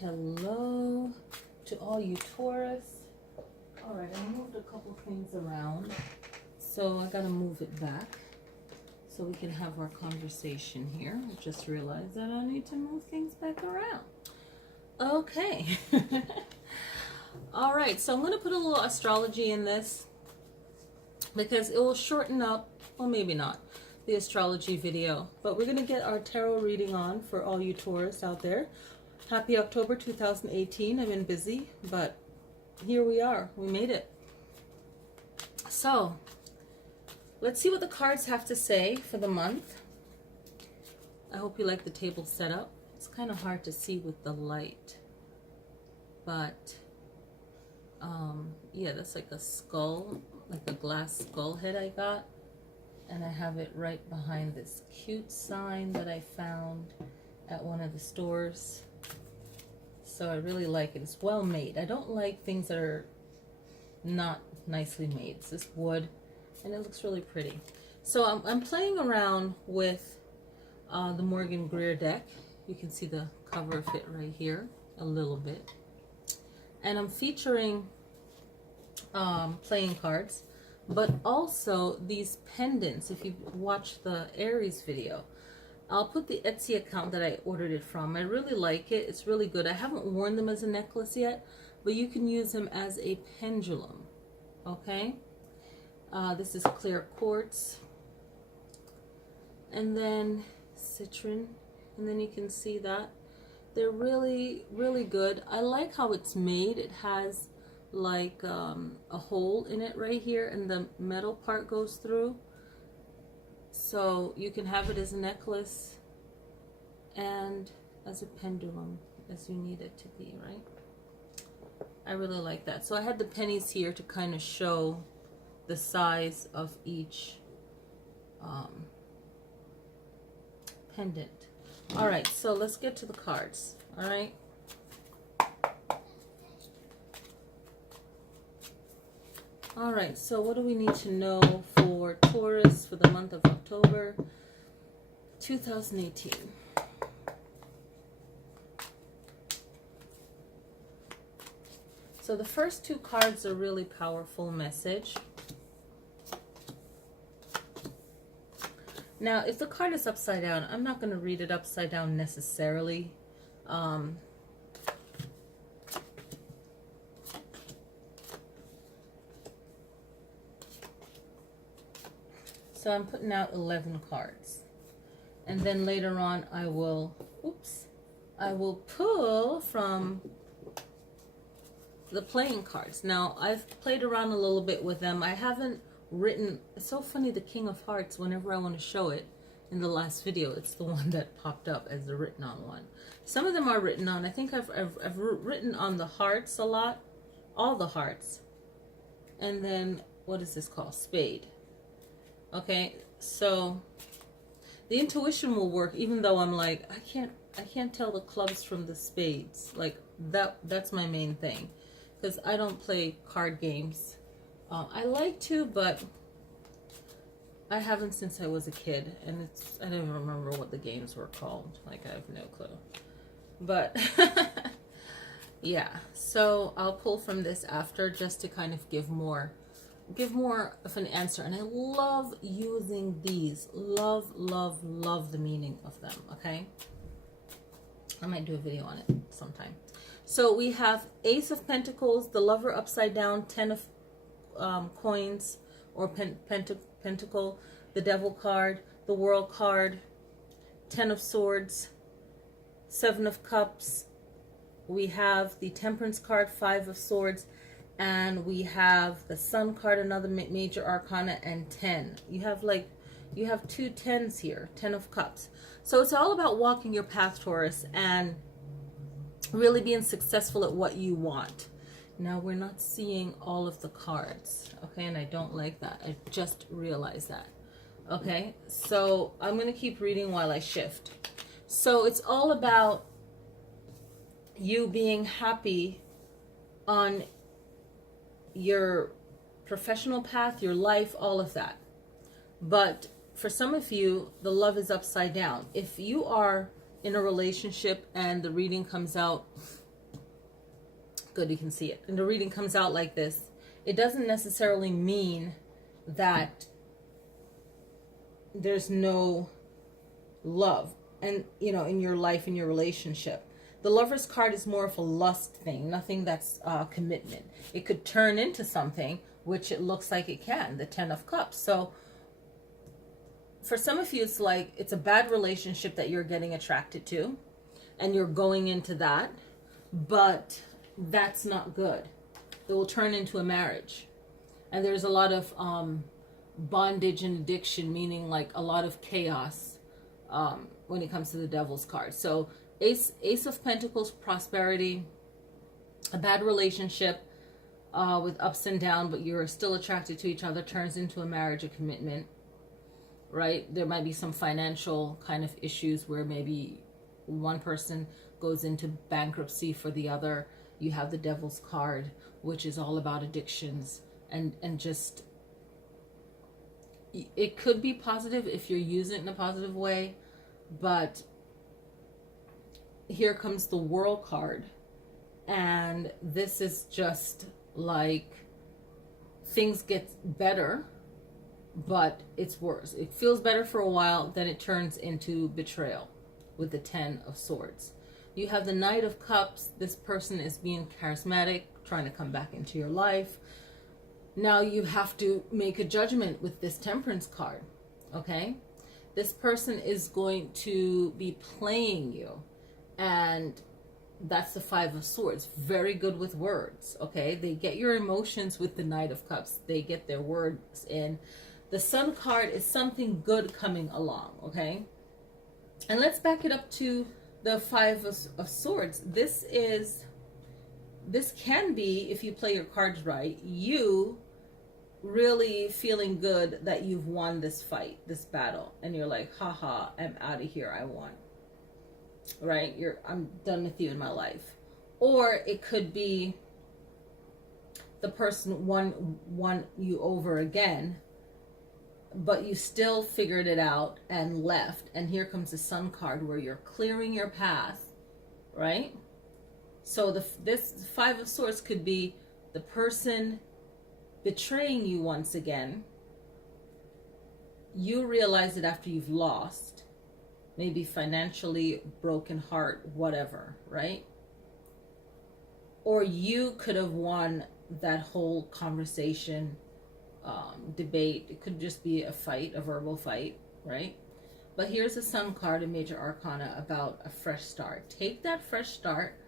Hello to all you Taurus. All right, I moved a couple things around, so I gotta move it back so we can have our conversation here. I just realized that I need to move things back around. Okay. All right, so I'm gonna put a little astrology in this because it will shorten up, or maybe not, the astrology video. But we're gonna get our tarot reading on for all you Taurus out there. Happy October 2018. I've been busy, but here we are. We made it. So let's see what the cards have to say for the month. I hope you like the table setup. It's kind of hard to see with the light, but yeah, that's like a skull, like a glass skull head I got, and I have it right behind this cute sign that I found at one of the stores. So I really like it. It's well made. I don't like things that are not nicely made. It's this wood, and it looks really pretty. So I'm playing around with the Morgan Greer deck. You can see the cover of it right here a little bit. And I'm featuring playing cards, but also these pendants. If you watch the Aries video, I'll put the Etsy account that I ordered it from. I really like it. It's really good. I haven't worn them as a necklace yet, but you can use them as a pendulum. Okay? This is clear quartz. And then citron. And then you can see that. They're really, really good. I like how it's made. It has like a hole in it right here, and the metal part goes through. So you can have it as a necklace and as a pendulum as you need it to be, right? I really like that. So I had the pennies here to kind of show the size of each pendant. All right, so let's get to the cards. All right. All right, so what do we need to know for Taurus for the month of October 2018? So the first two cards are really powerful message. Now, if the card is upside down, I'm not going to read it upside down necessarily. So I'm putting out 11 cards. And then later on I will pull from the playing cards. Now, I've played around a little bit with them. I haven't written. It's so funny, the King of Hearts, whenever I want to show it in the last video, it's the one that popped up as the written on one. Some of them are written on. I think I've written on the hearts a lot, all the hearts. And then, what is this called? Spade. Okay, so the intuition will work, even though I'm like, I can't tell the clubs from the spades. Like that's my main thing, because I don't play card games. I like to, but I haven't since I was a kid, and I don't even remember what the games were called. Like, I have no clue. But yeah, so I'll pull from this after, just to kind of give more of an answer. And I love using these. Love the meaning of them. Okay, I might do a video on it sometime. So we have Ace of Pentacles, the Lover upside down, 10 of coins or pentacle, the Devil card, the World card, 10 of Swords, 7 of Cups. We have the Temperance card, 5 of Swords, and we have the Sun card, another major arcana, and 10. You have two tens here, 10 of Cups. So it's all about walking your path, Taurus, and really being successful at what you want. Now, we're not seeing all of the cards, okay, and I don't like that. I just realized that. Okay, so I'm going to keep reading while I shift. So it's all about you being happy on your professional path, your life, all of that. But for some of you, the love is upside down. If you are in a relationship and the reading comes out Good, you can see it. And the reading comes out like this. It doesn't necessarily mean that there's no love and, you know, in your life, in your relationship. The Lover's card is more of a lust thing, nothing that's commitment. It could turn into something, which it looks like it can, the 10 of Cups. So for some of you, it's like it's a bad relationship that you're getting attracted to and you're going into that, but that's not good. It will turn into a marriage. And there's a lot of bondage and addiction, meaning like a lot of chaos when it comes to the Devil's card. So Ace of Pentacles, prosperity, a bad relationship with ups and downs, but you're still attracted to each other, turns into a marriage, a commitment, right? There might be some financial kind of issues where maybe one person goes into bankruptcy for the other. You have the Devil's card, which is all about addictions and just, it could be positive if you're using it in a positive way, but here comes the World card, and this is just like things get better, but it's worse. It feels better for a while, then it turns into betrayal with the 10 of Swords. You have the Knight of Cups. This person is being charismatic, trying to come back into your life. Now you have to make a judgment with this Temperance card, okay? This person is going to be playing you, and that's the 5 of Swords. Very good with words, okay? They get your emotions with the Knight of Cups. They get their words in. The Sun card is something good coming along, okay? And let's back it up to the 5 of Swords. This can be, if you play your cards right, you really feeling good that you've won this fight, this battle, and you're like, haha, I'm out of here, I won, right? I'm done with you in my life. Or it could be the person won you over again, but you still figured it out and left, and here comes the Sun card where you're clearing your path, right? So this 5 of Swords could be the person betraying you once again. You realize it after you've lost, maybe financially, broken heart, whatever, right? Or you could have won that whole conversation, debate. It could just be a fight, a verbal fight, right? But here's a Sun card in Major Arcana about a fresh start. Take that fresh start,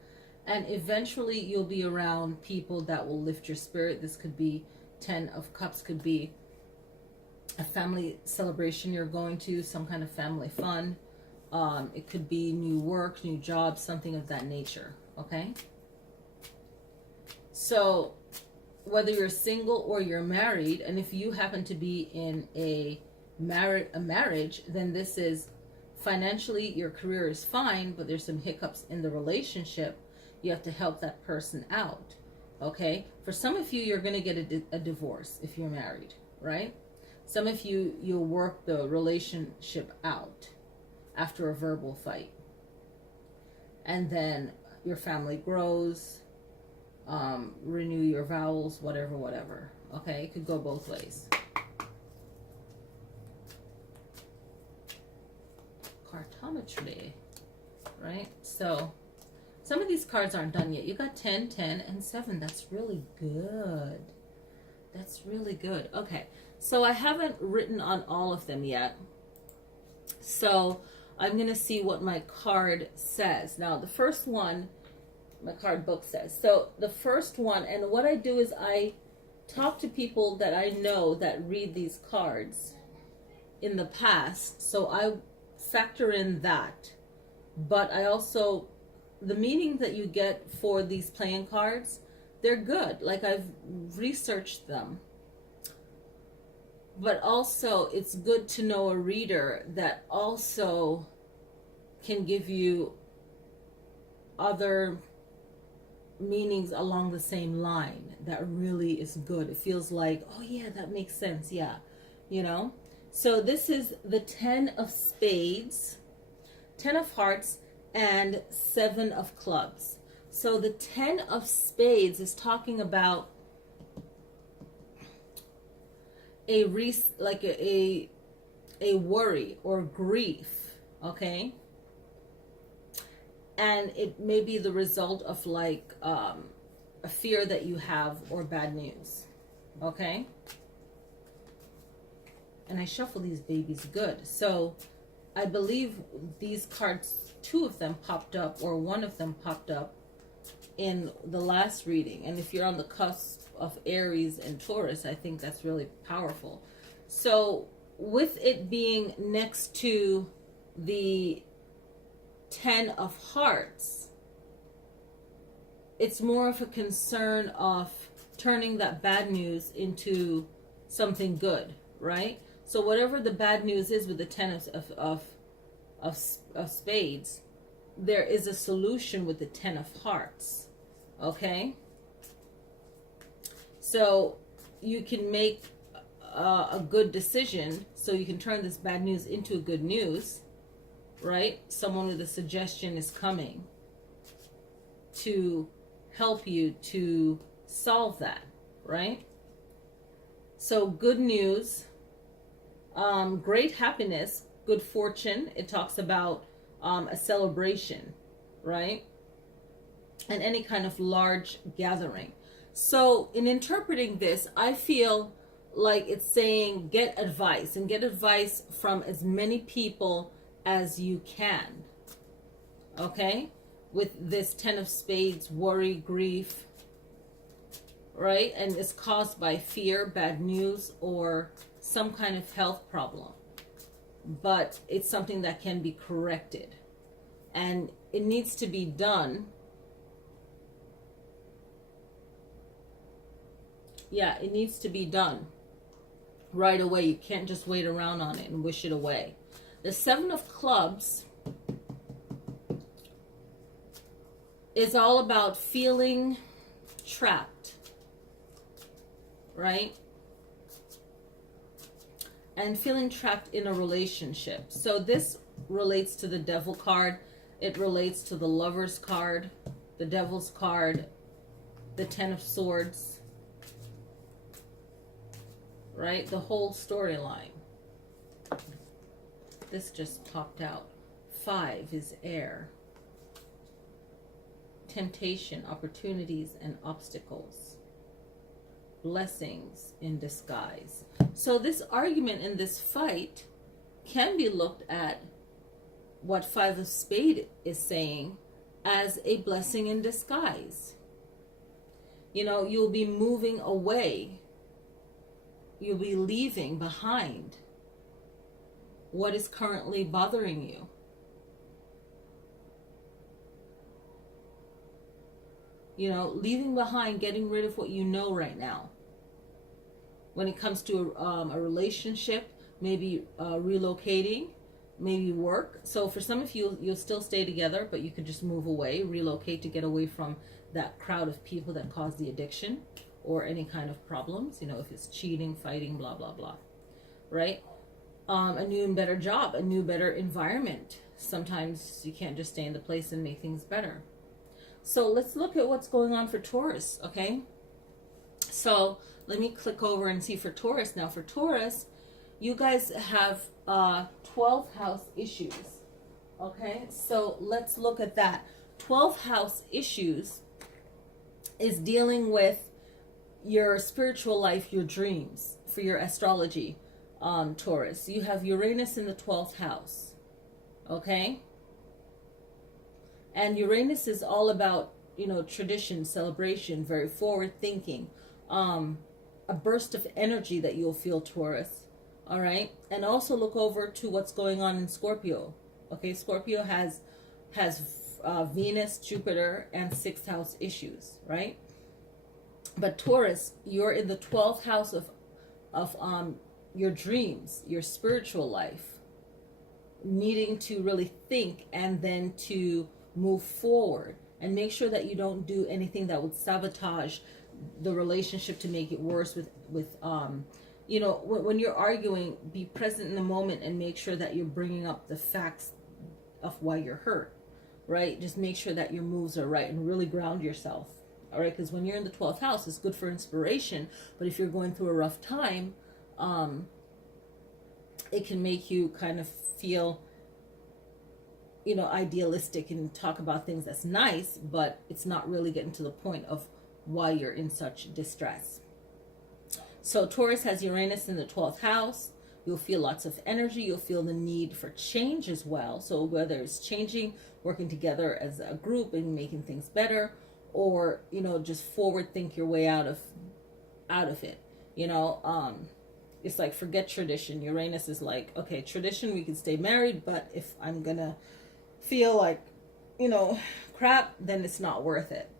and eventually you'll be around people that will lift your spirit. This could be 10 of Cups, could be a family celebration you're going to, some kind of family fun. It could be new work, new job, something of that nature, okay? So whether you're single or you're married, and if you happen to be in a marriage, then this is financially, your career is fine, but there's some hiccups in the relationship. You have to help that person out, okay? For some of you, you're going to get a divorce if you're married, right? Some of you, you'll work the relationship out after a verbal fight. And then your family grows, renew your vows, whatever, okay? It could go both ways. Cartometry, right? So some of these cards aren't done yet. You got 10, 10, and 7. That's really good. That's really good. Okay, so I haven't written on all of them yet. So I'm going to see what my card says. Now, the first one, my card book says. So the first one, and what I do is I talk to people that I know that read these cards in the past. So I factor in that. But I also, the meaning that you get for these playing cards, they're good. Like, I've researched them. But also, it's good to know a reader that also can give you other meanings along the same line. That really is good. It feels like, oh yeah, that makes sense. Yeah, you know. So this is the 10 of Spades, 10 of Hearts, and 7 of Clubs. So the 10 of Spades is talking about a worry or grief, okay? And it may be the result of like a fear that you have or bad news, okay? And I shuffle these babies good. So I believe these cards, 2 of them popped up, or 1 of them popped up in the last reading. And if you're on the cusp of Aries and Taurus, I think that's really powerful. So with it being next to the 10 of Hearts, it's more of a concern of turning that bad news into something good, right? So whatever the bad news is with the 10 of Spades, there is a solution with the 10 of Hearts, okay? So you can make a good decision, so you can turn this bad news into a good news, right? Someone with a suggestion is coming to help you to solve that, right? So good news, great happiness, good fortune. It talks about a celebration, right? And any kind of large gathering. So in interpreting this, I feel like it's saying get advice, and get advice from as many people as you can, okay? With this 10 of Spades, worry, grief, right? And it's caused by fear, bad news, or some kind of health problem. But it's something that can be corrected. And it needs to be done. Yeah, it needs to be done right away. You can't just wait around on it and wish it away. The 7 of Clubs is all about feeling trapped, right? And feeling trapped in a relationship. So this relates to the Devil card. It relates to the Lover's card, the Devil's card, the 10 of Swords, right? The whole storyline. This just popped out. 5 is air. Temptation, opportunities, and obstacles. Blessings in disguise. So this argument and this fight can be looked at, what 5 of Spades is saying, as a blessing in disguise. You know, you'll be moving away. You'll be leaving behind what is currently bothering you. You know, leaving behind, getting rid of what you know right now. When it comes to a relationship, maybe relocating, maybe work. So for some of you, you'll still stay together, but you could just move away, relocate to get away from that crowd of people that cause the addiction or any kind of problems. You know, if it's cheating, fighting, blah, blah, blah, right? A new and better job, a new, better environment. Sometimes you can't just stay in the place and make things better. So let's look at what's going on for Taurus, okay? So let me click over and see for Taurus. Now for Taurus, you guys have 12th house issues, okay? So let's look at that. 12th house issues is dealing with your spiritual life, your dreams, for your astrology, Taurus. You have Uranus in the 12th house, okay? And Uranus is all about, you know, tradition, celebration, very forward thinking, a burst of energy that you'll feel, Taurus. All right. And also look over to what's going on in Scorpio. Okay. Scorpio has Venus, Jupiter, and 6th house issues, right? But Taurus, you're in the 12th house of your dreams, your spiritual life, needing to really think and then to move forward and make sure that you don't do anything that would sabotage the relationship to make it worse with you know, when you're arguing, be present in the moment and make sure that you're bringing up the facts of why you're hurt, right? Just make sure that your moves are right and really ground yourself. All right, because when you're in the 12th house, it's good for inspiration. But if you're going through a rough time, it can make you kind of feel, you know, idealistic and talk about things that's nice, but it's not really getting to the point of why you're in such distress. So Taurus has Uranus in the 12th house. You'll feel lots of energy. You'll feel the need for change as well. So whether it's changing, working together as a group and making things better, or, you know, just forward think your way out of it. You know, it's like, forget tradition. Uranus is like, okay, tradition, we can stay married, but if I'm gonna feel like, you know, crap, then it's not worth it.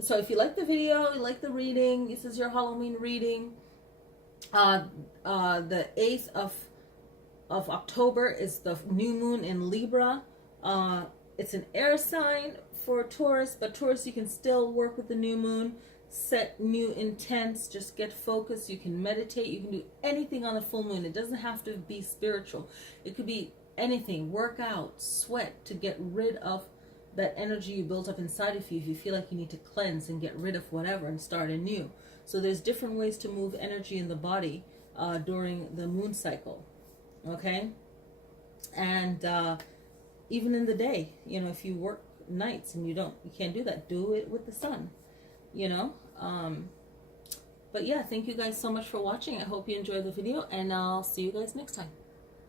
So if you like the video, you like the reading, this is your Halloween reading. The 8th of October is the new moon in Libra. It's an air sign for Taurus, but Taurus, you can still work with the new moon, set new intents, just get focused. You can meditate, you can do anything on the full moon. It doesn't have to be spiritual. It could be anything, work out, sweat, to get rid of that energy you built up inside of you if you feel like you need to cleanse and get rid of whatever and start anew. So there's different ways to move energy in the body during the moon cycle, okay? And even in the day, you know, if you work nights and you can't do that, do it with the sun, you know? But yeah, thank you guys so much for watching. I hope you enjoyed the video, and I'll see you guys next time.